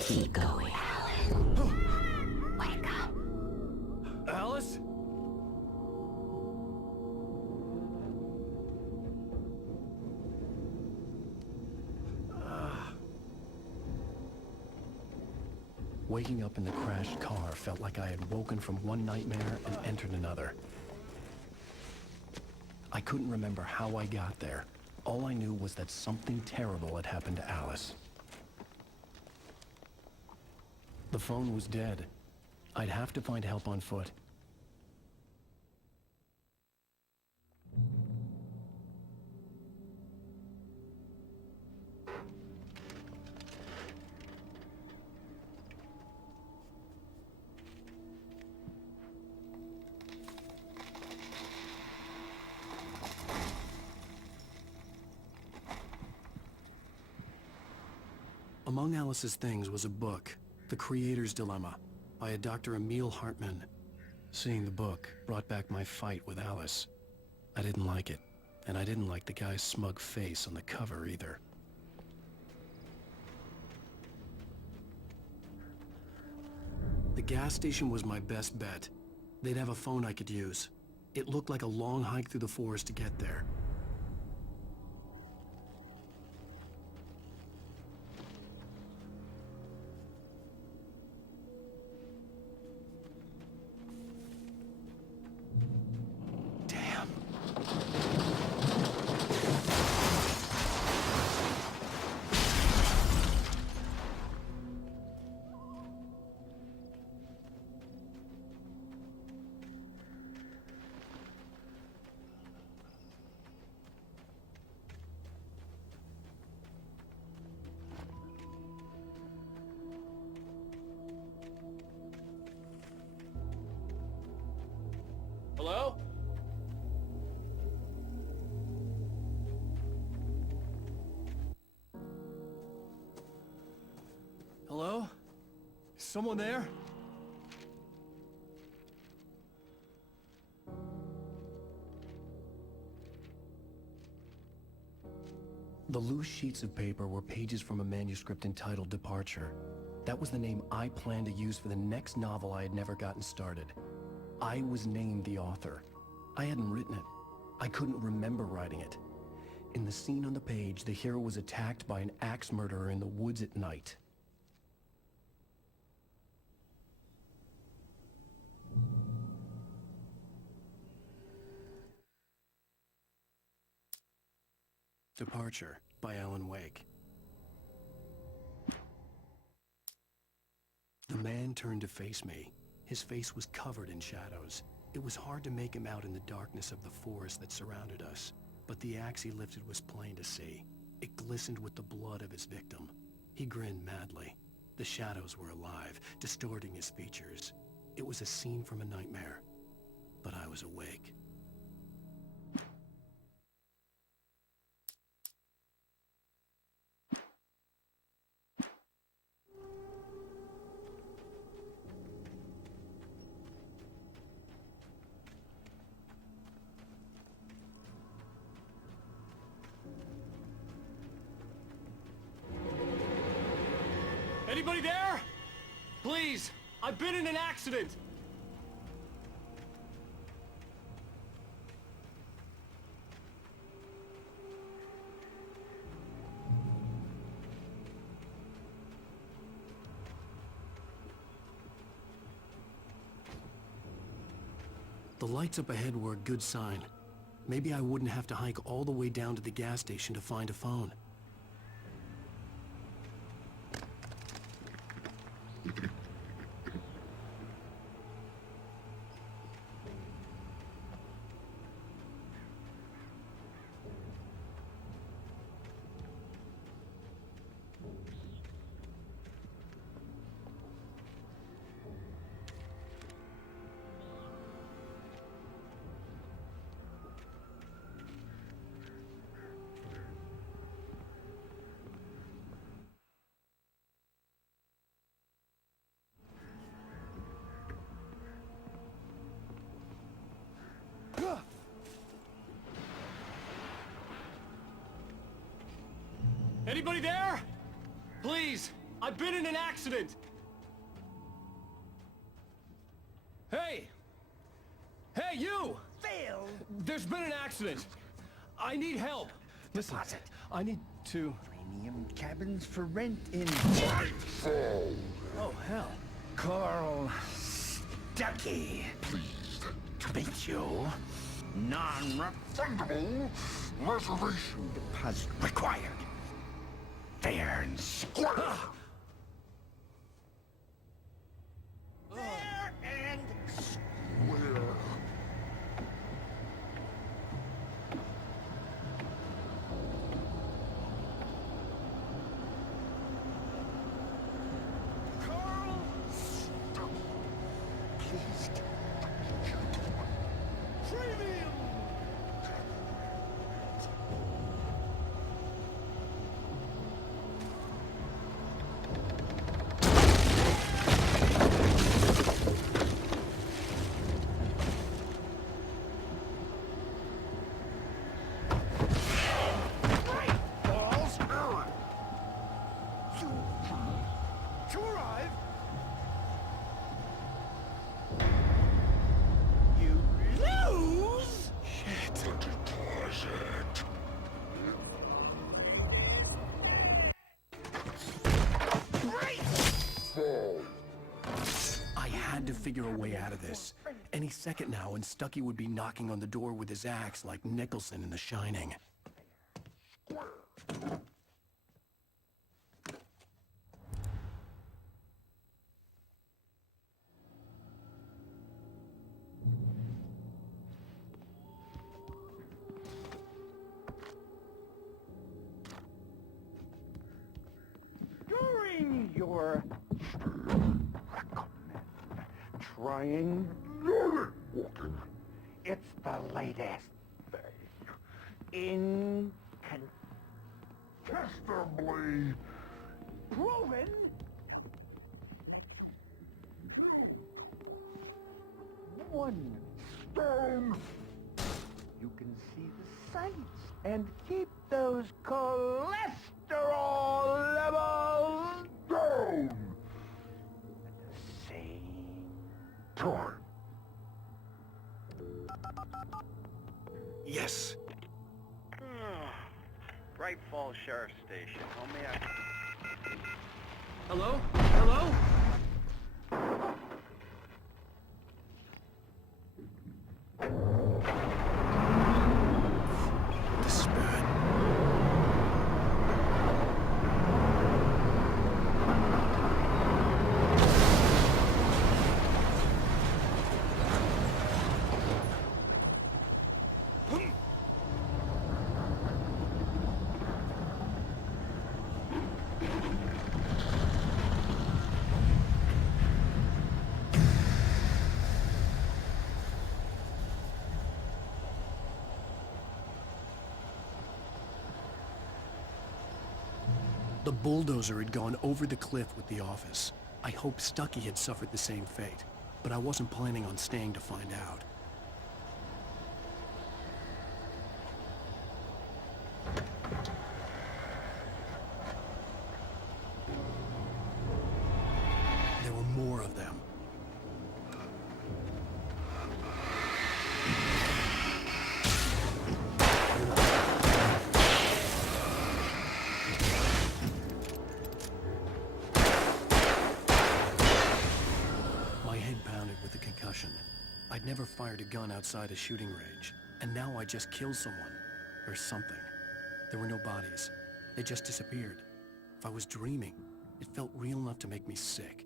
Keep going, Alan. Wake up. Alice? Waking up in the crashed car felt like I had woken from one nightmare and entered another. I couldn't remember how I got there. All I knew was that something terrible had happened to Alice. The phone was dead. I'd have to find help on foot. Among Alice's things was a book, The Creator's Dilemma, by a Dr. Emil Hartman. Seeing the book brought back my fight with Alice. I didn't like it, and I didn't like the guy's smug face on the cover either. The gas station was my best bet. They'd have a phone I could use. It looked like a long hike through the forest to get there. Hello? Hello? Is someone there? The loose sheets of paper were pages from a manuscript entitled Departure. That was the name I planned to use for the next novel I had never gotten started. I was named the author. I hadn't written it. I couldn't remember writing it. In the scene on the page, the hero was attacked by an axe murderer in the woods at night. Departure by Alan Wake. The man turned to face me. His face was covered in shadows. It was hard to make him out in the darkness of the forest that surrounded us, but the axe he lifted was plain to see. It glistened with the blood of his victim. He grinned madly. The shadows were alive, distorting his features. It was a scene from a nightmare, but I was awake. Anybody there? Please, I've been in an accident! The lights up ahead were a good sign. Maybe I wouldn't have to hike all the way down to the gas station to find a phone. Anybody there? Please, I've been in an accident. Hey! Hey, you! Phil! There's been an accident. I need help. Listen, Deposit. I need to... Premium cabins for rent in Oh, hell. Carl Stuckey. Pleased To meet you. Non-refundable reservation deposit required. Fair and square. Fair and where Carl Stuckey. pleased Premium. Balls. To arrive. You lose. deposit. Fall. I had to figure a way out of this. Any second now, and Stuckey would be knocking on the door with his axe like Nicholson in The Shining. During your trying, Walking. it's the latest thing. Testably. Proven. One. Stone. You can see the sights and keep those cholesterol levels Down. at the same Time. Yes! Bright Falls Sheriff Station. How may I... Hello? Hello? The spirit. The bulldozer had gone over the cliff with the office. I hoped Stuckey had suffered the same fate, but I wasn't planning on staying to find out. There were more of them. My head pounded with a concussion. I'd never fired a gun outside a shooting range, and now I just killed someone. Or something. There were no bodies. They just disappeared. If I was dreaming, it felt real enough to make me sick.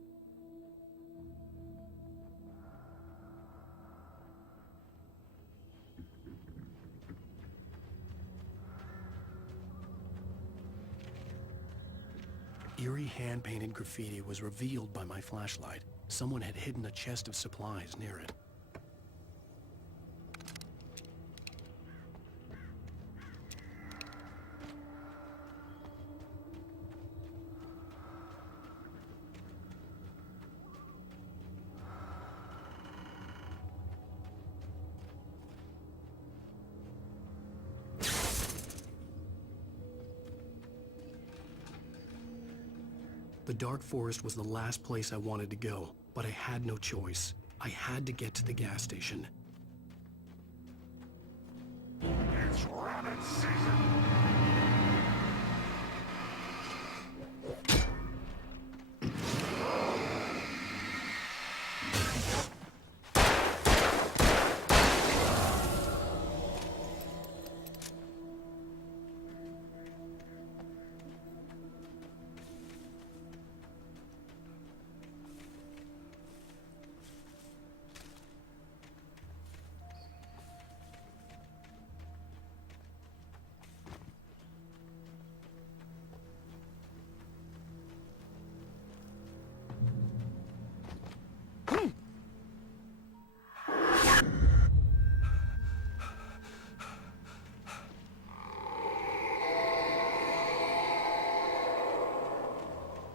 Eerie hand-painted graffiti was revealed by my flashlight. Someone had hidden a chest of supplies near it. The dark forest was the last place I wanted to go, but I had no choice. I had to get to the gas station. It's rabbit season.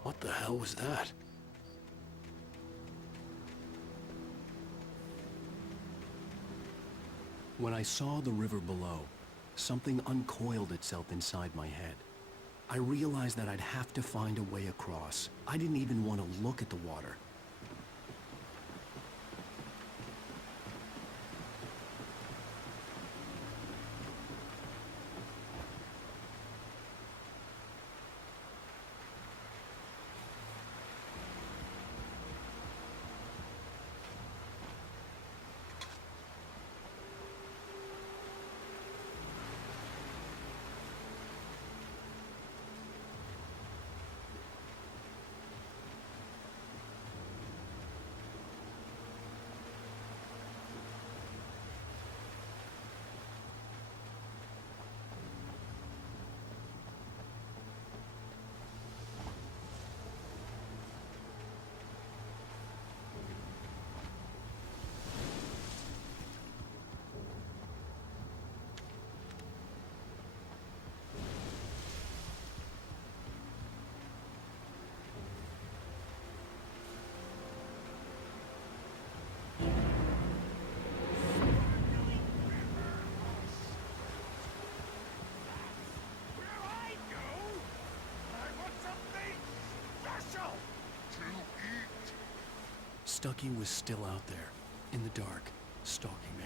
What the hell was that? When I saw the river below, something uncoiled itself inside my head. I realized that I'd have to find a way across. I didn't even want to look at the water. Stucky was still out there, in the dark, stalking me.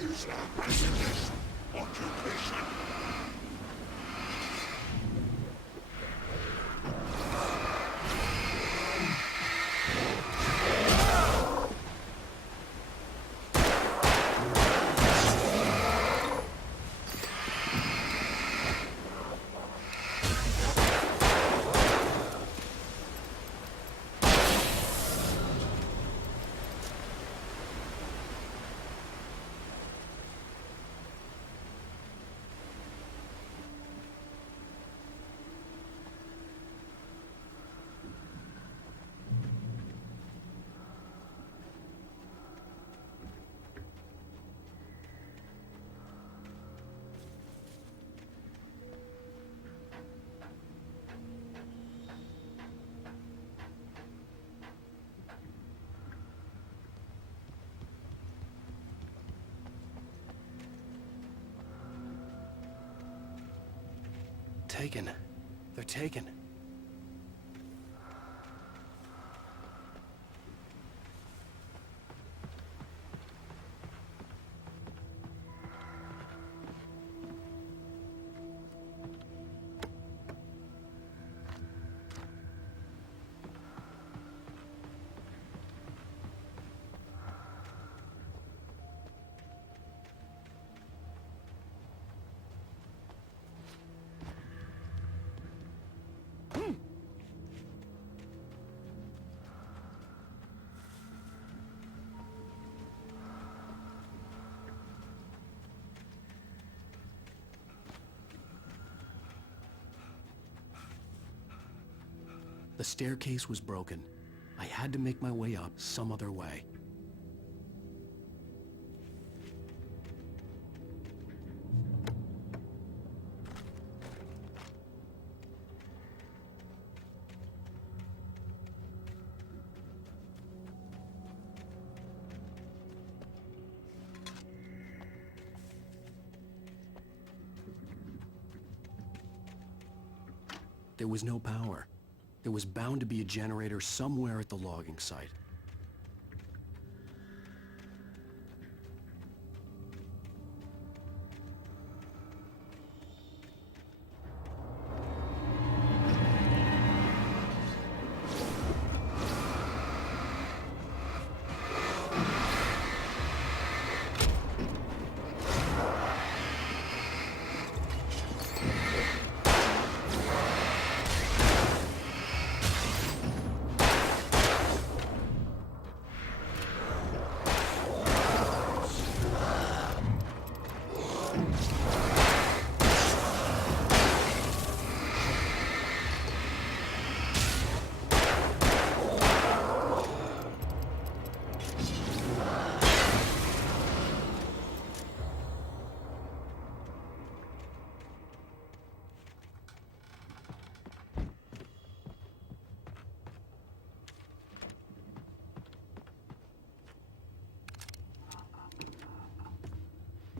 Is a resident occupation. Taken. They're taken. The staircase was broken. I had to make my way up some other way. There was no power. There was bound to be a generator somewhere at the logging site.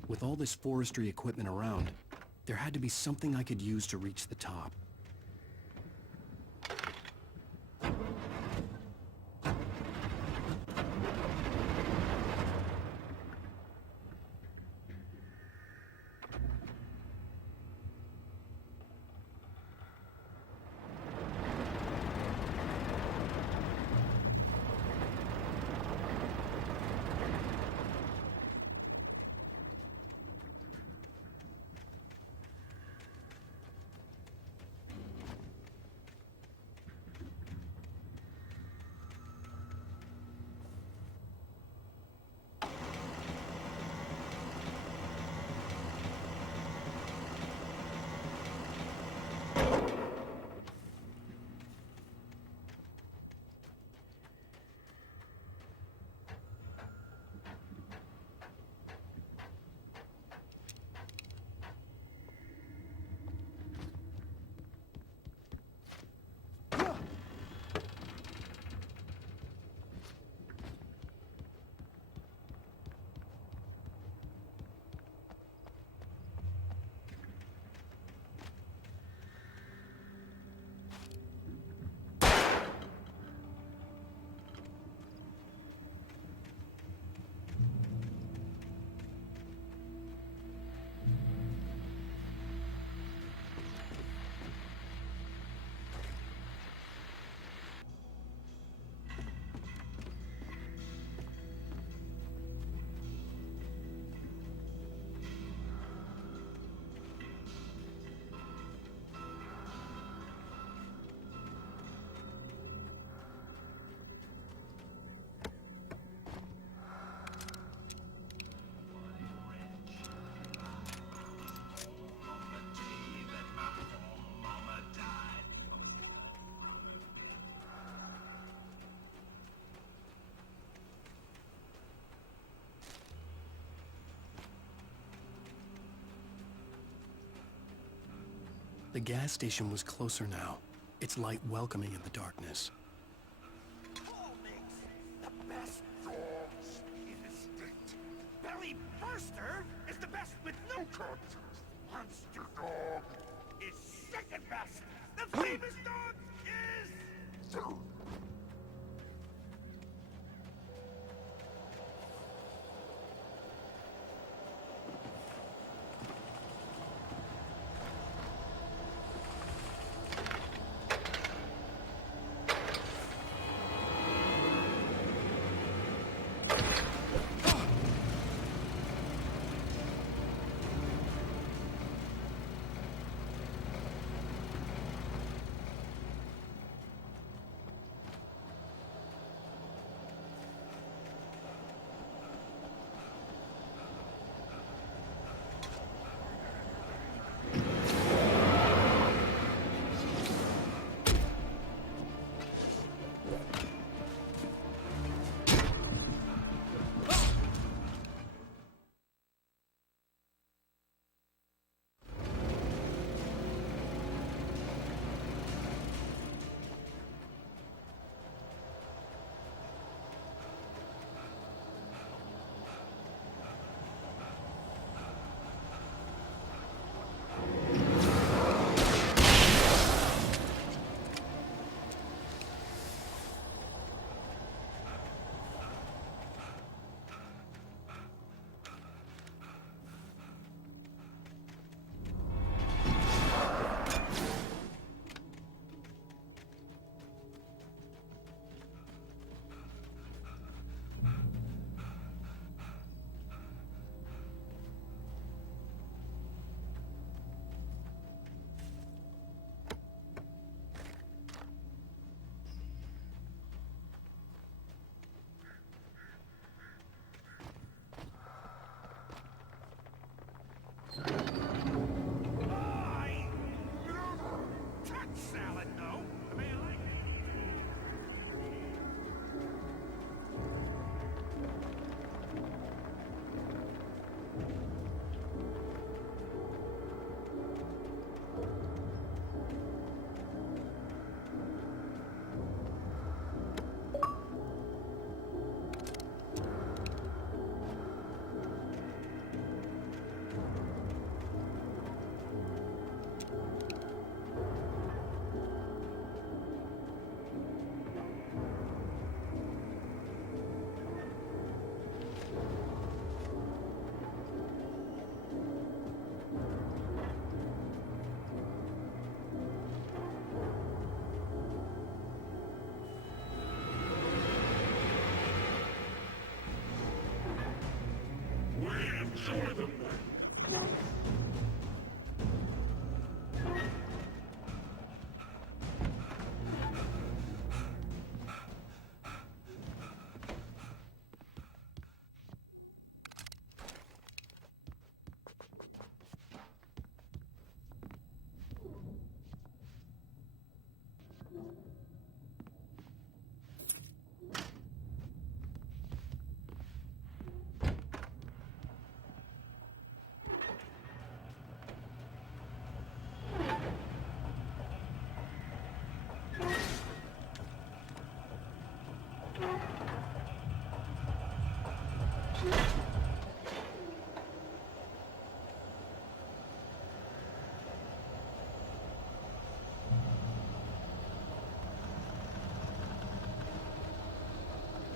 With all this forestry equipment around, there had to be something I could use to reach the top. The gas station was closer now, its light welcoming in the darkness. Paul makes the best dogs in the state. Belly Burster is the best with no contest. Monster Dog is second best. The famous dog is... Dude.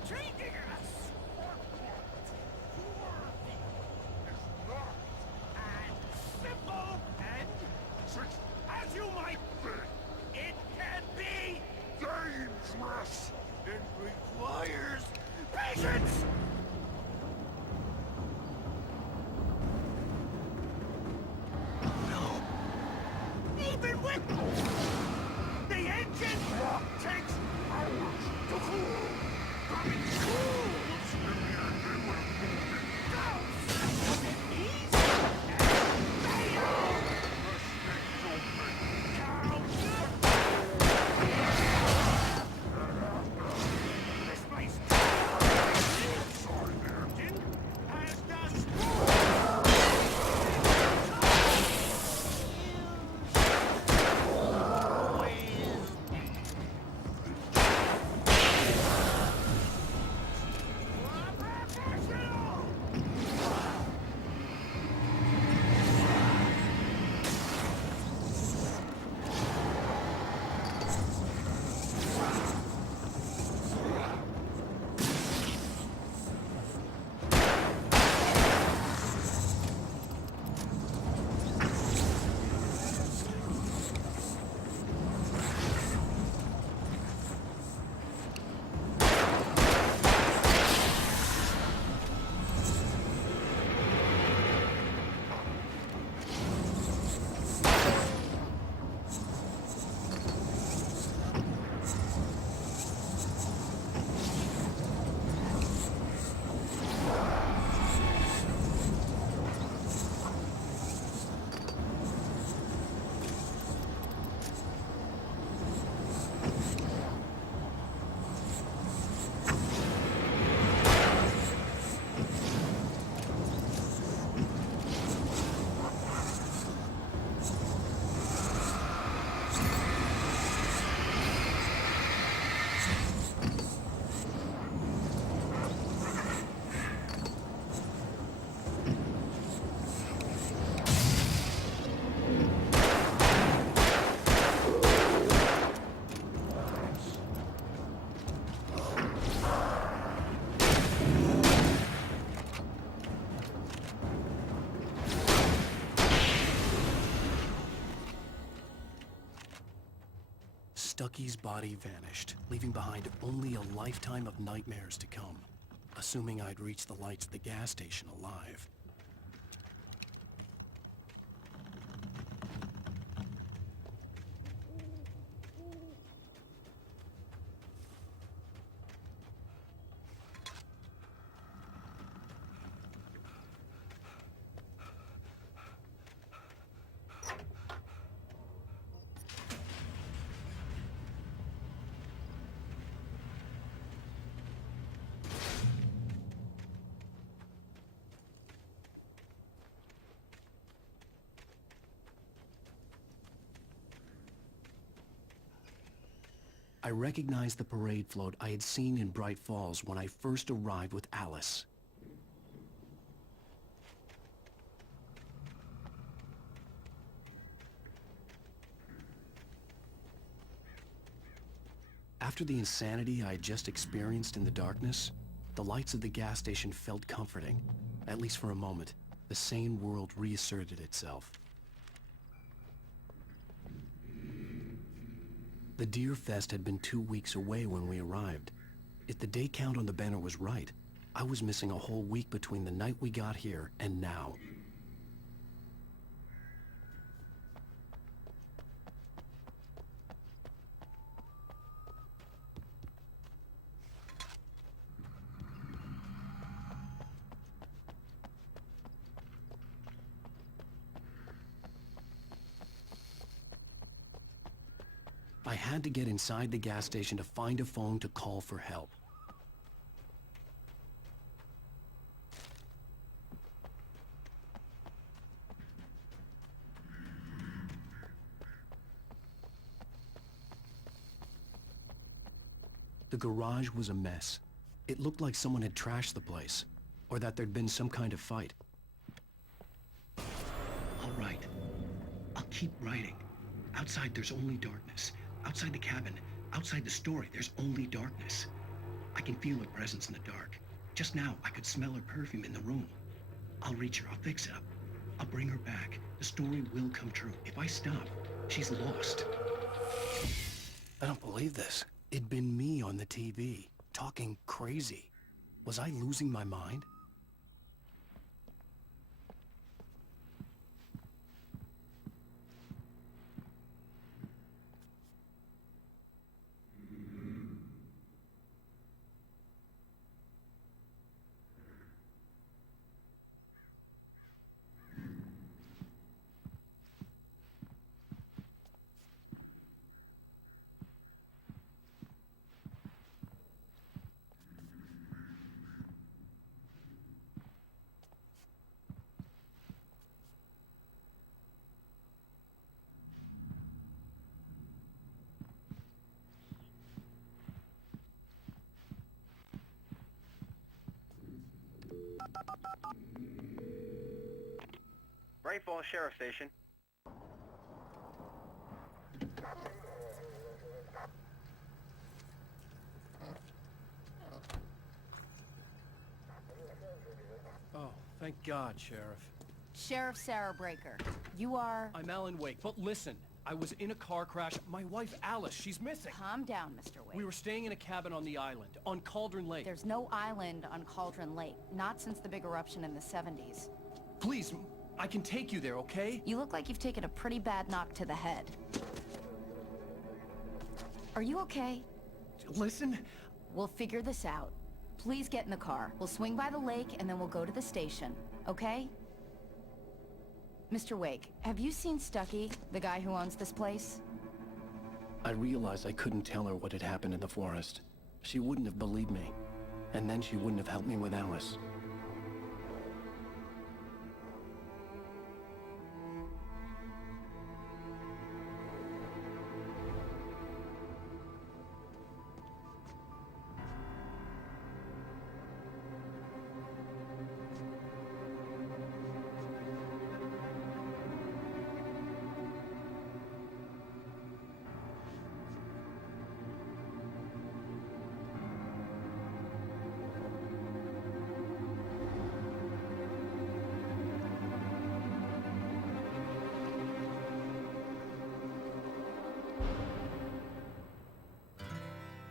Changing us! And simple and as you might think, it can be dangerous. It requires patience. Even with the engine takes hours to cool. But it cools in the engine when moving down. It easy and fail. This place inside the engine has the Stucky's body vanished, leaving behind only a lifetime of nightmares to come, assuming I'd reach the lights at the gas station alive. I recognized the parade float I had seen in Bright Falls when I first arrived with Alice. After the insanity I had just experienced in the darkness, the lights of the gas station felt comforting. At least for a moment, the sane world reasserted itself. The Deer Fest had been 2 weeks away when we arrived. If the day count on the banner was right, I was missing a whole week between the night we got here and now. I had to get inside the gas station to find a phone to call for help. The garage was a mess. It looked like someone had trashed the place. or that there'd been some kind of fight. I'll write. I'll keep writing. Outside, there's only darkness. Outside the cabin, outside the story, there's only darkness. I can feel her presence in the dark. Just now, I could smell her perfume in the room. I'll reach her. I'll fix it up. I'll bring her back. The story will come true. If I stop, she's lost. I don't believe this. It'd been me on the TV, talking crazy. Was I losing my mind? Bright Falls Sheriff Station. Oh, thank God, Sheriff. Sheriff Sarah Breaker. You are... I'm Alan Wake, but listen. I was in a car crash. My wife, Alice, she's missing. Calm down, Mr. Wake. We were staying in a cabin on the island, on Cauldron Lake. There's no island on Cauldron Lake. Not since the big eruption in the 70s. Please, I can take you there, okay? You look like you've taken a pretty bad knock to the head. Are you okay? Listen. We'll figure this out. Please get in the car. We'll swing by the lake and then we'll go to the station. Okay? Mr. Wake, have you seen Stucky, the guy who owns this place? I realized I couldn't tell her what had happened in the forest. She wouldn't have believed me. And then she wouldn't have helped me with Alice.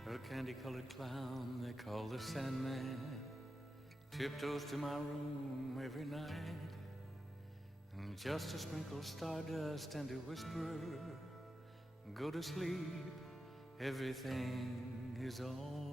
A candy-colored clown they call the Sandman tiptoes to my room every night, and just to sprinkle stardust and to whisper, go to sleep, everything is all